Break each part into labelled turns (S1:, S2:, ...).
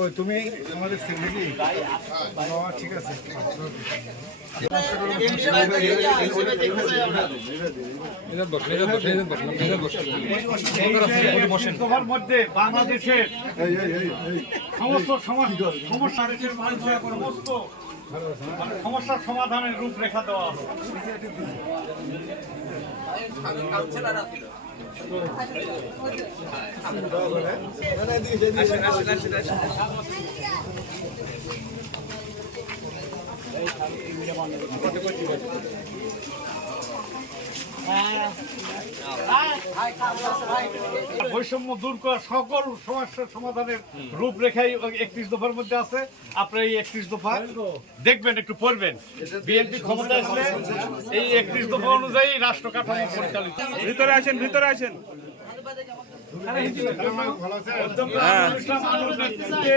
S1: ওই তুমি আমাদের ঠিক আছে।
S2: তোমার মধ্যে বাংলাদেশের সমস্ত সমস্যার সমাধানের রূপরেখা দেওয়া হবে। আসেন বৈষম্য দূর করা সকল সমস্যার সমাধানের রূপরেখাই একত্রিশ দফার মধ্যে আছে। আপনারা এই একত্রিশ দফা দেখবেন একটু পড়বেন। বিএনপি ক্ষমতা আসলে এই একত্রিশ দফা অনুযায়ী রাষ্ট্র কাঠামো পরিচালিত।
S3: ভিতরে আসেন ভিতরে আসেন।
S2: ইসলাম আলোর নেতৃত্বে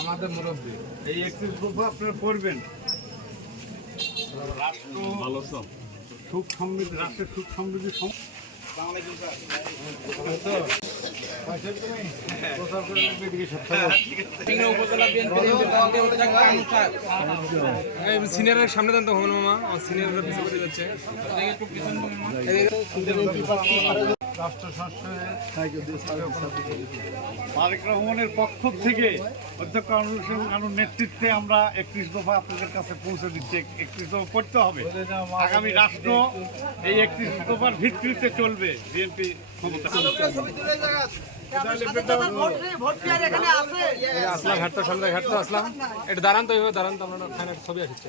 S1: আমাদের মুরব্বী।
S2: এই একত্রিশ দফা আপনারা পড়বেন রাষ্ট্র ভালো সুখ সমৃদ্ধি রাষ্ট্রের সুখ সমৃদ্ধি
S4: সিনিয়রের সামনে দেন তো হন মামা। আমার সিনিয়ররা যাচ্ছে।
S2: রাষ্ট্র তারেক রহমানের পক্ষ থেকে অধ্যক্ষ আনোয়ার নেতৃত্বে আমরা একত্রিশ দফা আপনাদের কাছে পৌঁছে দিচ্ছি। একত্রিশ দফা করতে হবে। আগামী রাষ্ট্র এই একত্রিশ দফার ভিত্তিতে চলবে। বিএনপি ক্ষমতা
S4: আসলাম ঘাটতো সামনে ঘাটতো আসলাম। একটু দাঁড়ান তো এইভাবে দাঁড়ান তো আমরা ছবি আসছে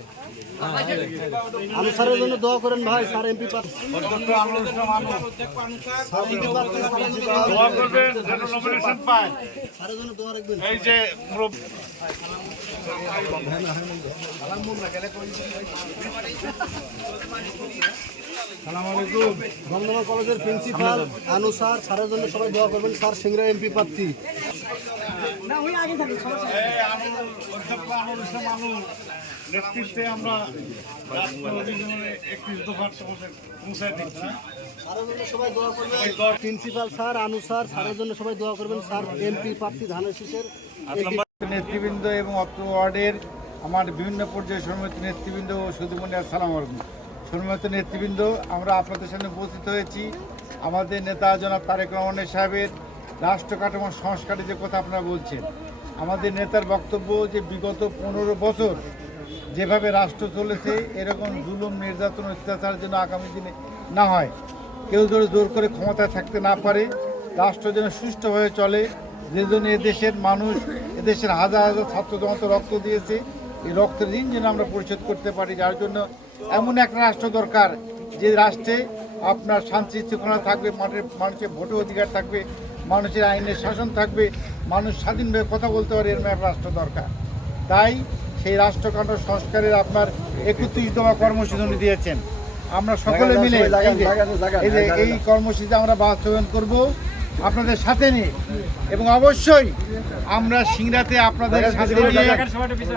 S5: আমি স্যারের জন্য দোয়া করেন ভাই স্যার এমপি
S2: অধ্যক্ষ আনোয়ার ইসলাম আনু দোয়া করবেন যেন নমিনেশন পায়।
S5: স্যারের জন্য দোয়া রাখবেন।
S2: এই যে মুরব্বী
S1: সালাম আলাইকুম
S5: কলেজের প্রিন্সিপাল আনু স্যার স্যারের জন্য সবাই দোয়া করবেন। স্যার সিংরা এমপি প্রার্থী।
S2: নেতৃত্বে আমরা একত্রিশ দফার পৌঁছায় দিচ্ছি।
S5: প্রিন্সিপাল স্যার আনু স্যার স্যারের জন্য সবাই দোয়া করবেন। স্যার এমপি প্রার্থী ধানের শীষের
S1: নেতৃবৃন্দ এবং অত্র ওয়ার্ডের আমার বিভিন্ন পর্যায়ে সম্মিলিত নেতৃবৃন্দ ও সুদীমণি আসসালাম আলাইকুম। সম্মিলিত নেতৃবৃন্দ, আমরা আপনাদের সামনে উপস্থিত হয়েছি। আমাদের নেতা জনাব তারেক রহমানের সাহেবের রাষ্ট্র কাঠামো সংস্কারের যে কথা আপনারা বলছেন, আমাদের নেতার বক্তব্য যে বিগত পনেরো বছর যেভাবে রাষ্ট্র চলেছে, এরকম জুলুম, নির্যাতন অত্যাচার যেন আগামী দিনে না হয়। কেউ যদি জোর করে ক্ষমতায় থাকতে না পারে, রাষ্ট্র যেন সুষ্ঠুভাবে চলে। যে জন্য এদেশের মানুষ, এদেশের হাজার হাজার ছাত্র জনতা রক্ত দিয়েছে। এই রক্তের ঋণ যেন আমরা পরিশোধ করতে পারি যার জন্য এমন একটা রাষ্ট্র দরকার যে রাষ্ট্রে আপনার শান্তি শৃঙ্খলা থাকবে মাঠের মানুষের ভোটের অধিকার থাকবে মানুষের আইনের শাসন থাকবে মানুষ স্বাধীনভাবে কথা বলতে পারে এরকম একটা রাষ্ট্র দরকার। তাই সেই রাষ্ট্রকাণ্ড সংস্কারের আপনার একত্রিশতম কর্মসূচি উনি দিয়েছেন। আমরা সকলে মিলে এই যে আমরা বাস্তবায়ন করব। আপনাদের সাথে নিয়ে এবং অবশ্যই আমরা সিংড়াতে আপনাদের সাথে নিয়ে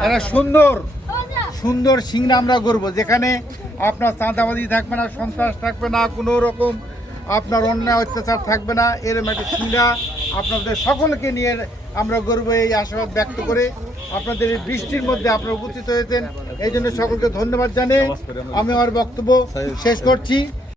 S1: একটা সুন্দর সুন্দর সিংড়া আমরা করব। যেখানে আপনার চাঁদাবাদি থাকবে না সন্ত্রাস থাকবে না কোনো রকম আপনার অন্যায় অত্যাচার থাকবে না। এরকম একটা সিংড়া আপনাদের সকলকে নিয়ে আমরা গর্ব এই আশীর্বাদ ব্যক্ত করে আপনাদের এই বৃষ্টির মধ্যে আপনারা উপস্থিত হয়েছেন। এই জন্য সকলকে ধন্যবাদ জানিয়ে আমি আমার বক্তব্য শেষ করছি।